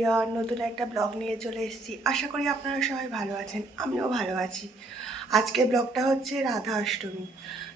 Everyone নতুন একটা blog নিয়ে চলে এসেছি। আশা করি আপনারা সবাই ভালো আছেন, আমিও ভালো আছি। আজকে ব্লগটা হচ্ছে রাধা অষ্টমী।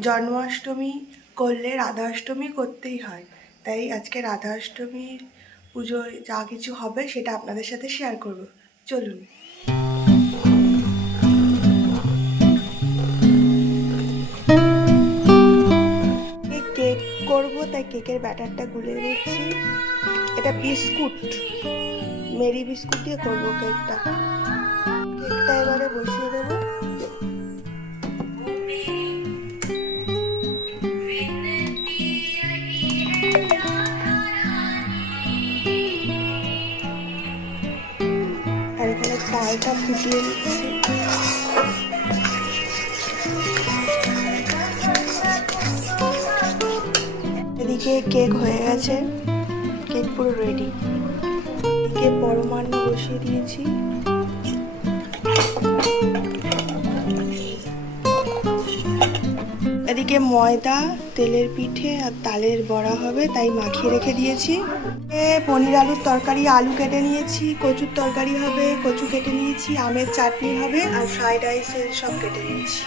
জন্মাষ্টমী করলে রাধা অষ্টমী করতেই হয়। তাই আজকে রাধা অষ্টমীর পুজোয় যা কিছু হবে সেটা আপনাদের সাথে শেয়ার করব। চলুন। কেক করব, তাই কেকের ব্যাটারটা গুলে নিচ্ছি। এটা বিস্কুট মেরি বিস্কুট দিয়ে করব কেকটা। কেকটা এবারে বসিয়ে দেবো। আর চালটা ফুটিয়ে নিচ্ছি। এদিকে কেক হয়ে গেছে। কেক পুরো রেডি এদিকে পরমান্ন বসিয়ে দিয়েছি। এদিকে ময়দা, তেলের পিঠে আর তালের বড়া হবে, তাই মাখিয়ে রেখে দিয়েছি। পনির আলুর তরকারি, আলু কেটে নিয়েছি, কচুর তরকারি হবে, কচু কেটে নিয়েছি, আমের চাটনি হবে, আর ফ্রাইড রাইসের সব কেটে নিয়েছি।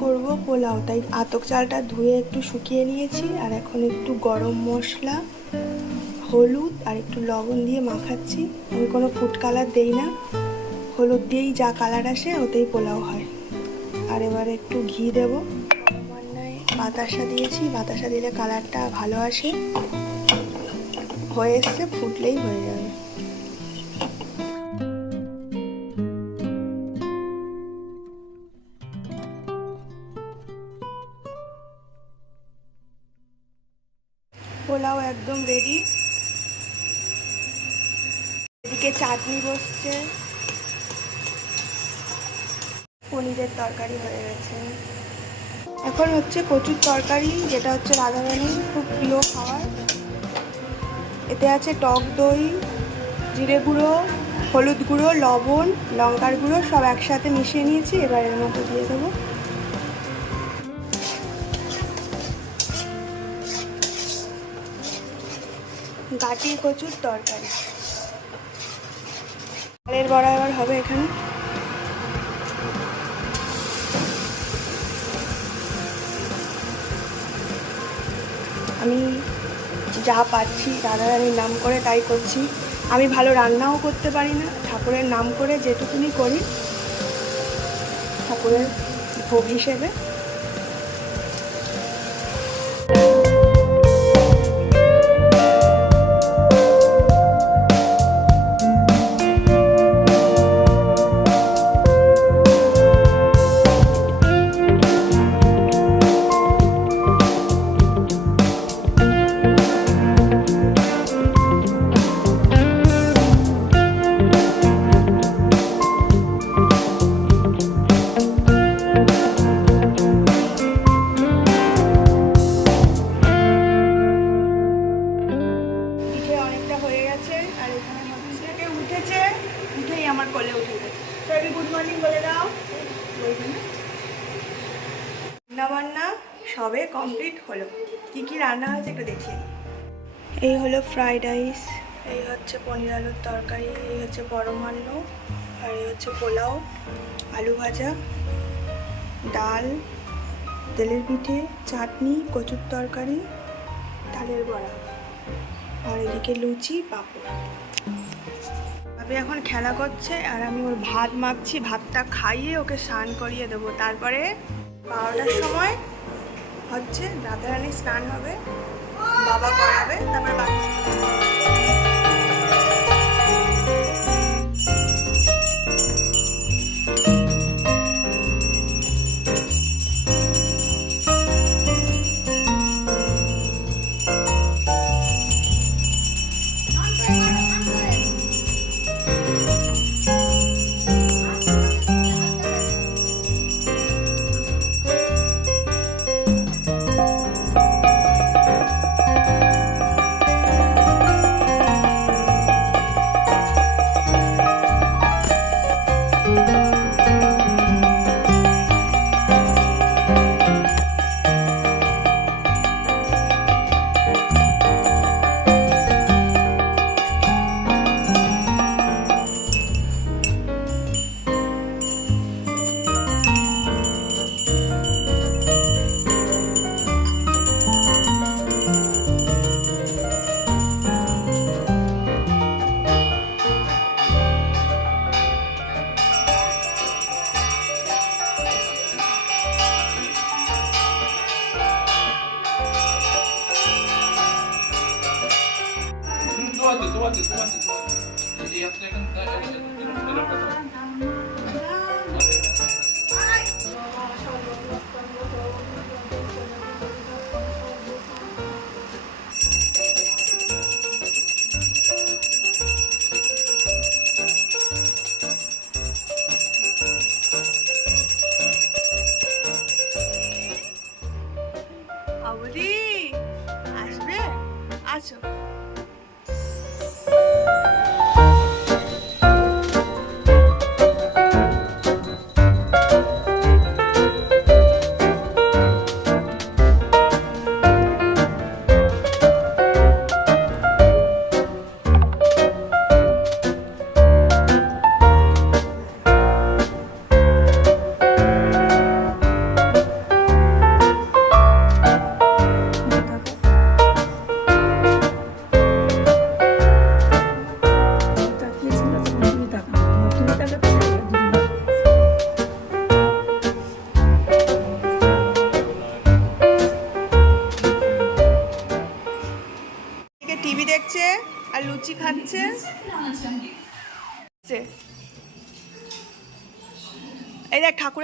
করব পোলাও, তাই আতক চালটা ধুয়ে একটু শুকিয়ে নিয়েছি, আর এখন একটু গরম মশলা হলুদ আর একটু লবণ দিয়ে মাখাচ্ছি। আমি কোনো ফুড কালার দেই না। হলুদ দিয়েই যা কালার আসে, ওতেই পোলাও হয়। আর এবারে একটু ঘি দেব। বাতাসা দিয়েছি। বাতাসা দিলে কালারটা ভালো আসে। হয়ে এসছে, ফুটলেই হয়ে যাবে। পোলাও একদম রেডি এদিকে চাটনি বসছে। পনিরের তরকারি হয়ে গেছে। এখন হচ্ছে কচুর তরকারি, যেটা হচ্ছে রাধারানীর খুব প্রিয় খাবার। এতে আছে টক দই, জিরে গুঁড়ো, হলুদ গুঁড়ো, লবণ, লঙ্কার গুঁড়ো, সব একসাথে মিশিয়ে নিয়েছি, এবার এর মতো দিয়ে দেবো। গাটি কচুর তরকারি। চালের বড়া হবে এখানে। আমি যা পাচ্ছি, রাধারানীর নাম করে তাই করছি। আমি ভালো রান্নাও করতে পারি না, ঠাকুরের নাম করে যেটুকুনি করি, ঠাকুরের ভোগ হিসেবে। হলো ফ্রাইড রাইস এই হচ্ছে পনির আলুর তরকারি, এই হচ্ছে পরমান্ন, আর এই হচ্ছে পোলাও, আলু ভাজা, ডাল, তেলের পিঠে, চাটনি, কচুর তরকারি, তালের বড়া, আর এদিকে লুচি, পাঁপড়। ভাবে এখন খেলা করছে, আর আমি ওর ভাত মাখছি, ভাতটা খাইয়ে ওকে স্নান করিয়ে দেবো। তারপরে বারোটার সময় হচ্ছে রাধারানী স্নান হবে। বাবা করাবে তারপরে বাকি হাতটা এখানে এরকম এরকম করো। আবুদি আসবে আছো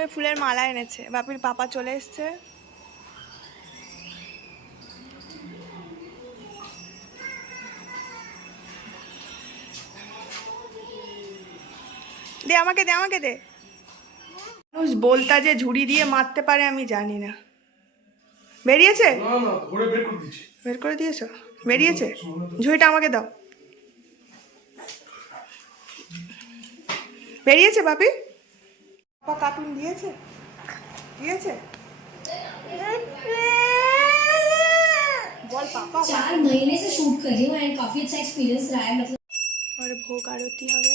ঠাকুরের ফুলের মালা এনেছে। বাপির পাপা চলে এসছে। দে আমাকে দে আমাকে দে। মানুষ বলতা যে ঝুড়ি দিয়ে মারতে পারে আমি জানি না। বেরিয়েছে? করে বের করে দিয়েছ? বেরিয়েছে? ঝুড়িটা আমাকে দাও। বেরিয়েছে বাপি? পাপা কার্টুন দিয়েছে দিয়েছে বল পাপা चार महीने से शूट कर रही हूँ एंड काफी अच्छा एक्सपीरियंस रहा है मतलब और ভোগ আরতি হবে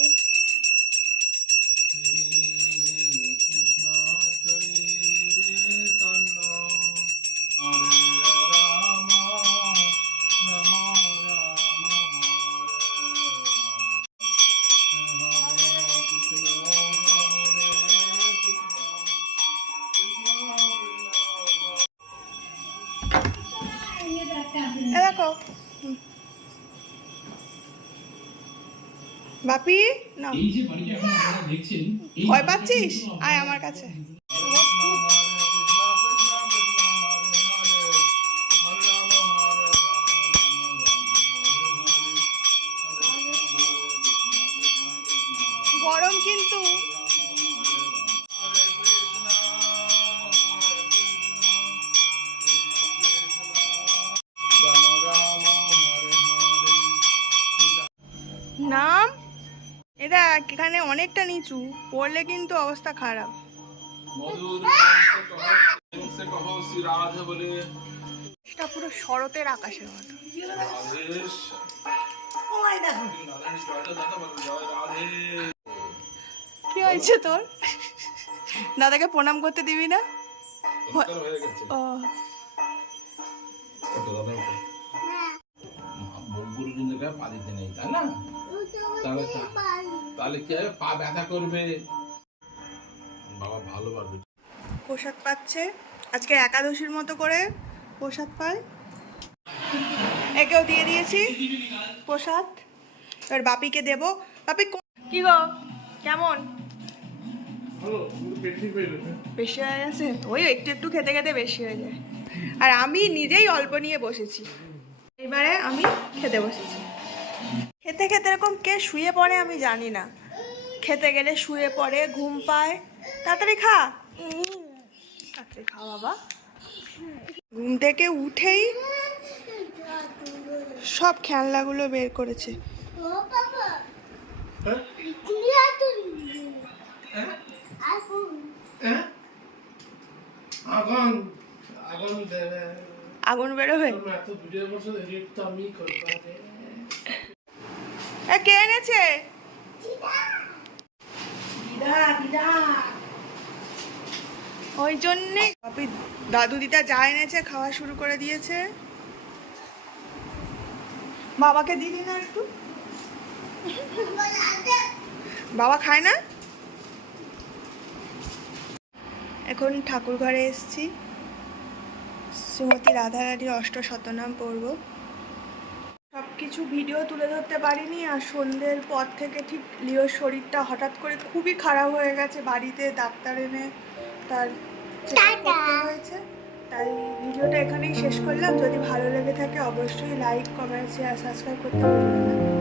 দেখো। বাপি না ভয় পাচ্ছিস? আয় আমার কাছে। গরম কিন্তু। অনেকটা নিচু পড়লে কিন্তু অবস্থা খারাপ। এটা পুরো শরতের আকাশের মতো। কি হয়েছে তোর? দাদাকে প্রণাম করতে দিবি না? ও। ওটা দাদা ওটা গুরুজনদের পা দিতে নেই তাই না? তাহলে কি হবে? পা ব্যথা করবে। বাবা ভালো পারবে প্রসাদ পাচ্ছে। আজকে একাদশীর মতো করে প্রসাদ পায়। একেও দিয়ে দিয়েছি প্রসাদ। এবার বাপিকে দেব। বাপি কি গো? কেমন? বেশি হয়ে গেছে? ওই একটু একটু খেতে খেতে বেশি হয়ে যায়। আর আমি নিজেই অল্প নিয়ে বসেছি। এবারে আমি খেতে বসেছি। খেতে খেতে এরকম কে শুয়ে পড়ে আমি জানি না। খেতে গেলে শুয়ে পড়ে ঘুম পায়। তাড়াতাড়ি খা। তাড়াতাড়ি খা বাবা। ঘুম থেকে উঠেই সব খেলনাগুলো বের করেছে। আগুন। বেরোবে আমি কে এনেছে? ওই জন্যে দাদু দিদা যা এনেছে খাওয়া শুরু করে দিয়েছে। বাবাকে দিদি না একটু। বাবা খায় না? এখন ঠাকুর ঘরে এসেছি। শ্রীমতী রাধারানীর অষ্ট শতনাম পড়ব কিছু ভিডিও তুলে ধরতে পারিনি আর সন্ধ্যের পর থেকে ঠিক লিওর শরীরটা হঠাৎ করে খুবই খারাপ হয়ে গেছে। বাড়িতে ডাক্তার এনে তার হয়েছে। তাই ভিডিওটা এখানেই শেষ করলাম। যদি ভালো লেগে থাকে অবশ্যই লাইক কমেন্ট শেয়ার সাবস্ক্রাইব করতে ভুলবেন না।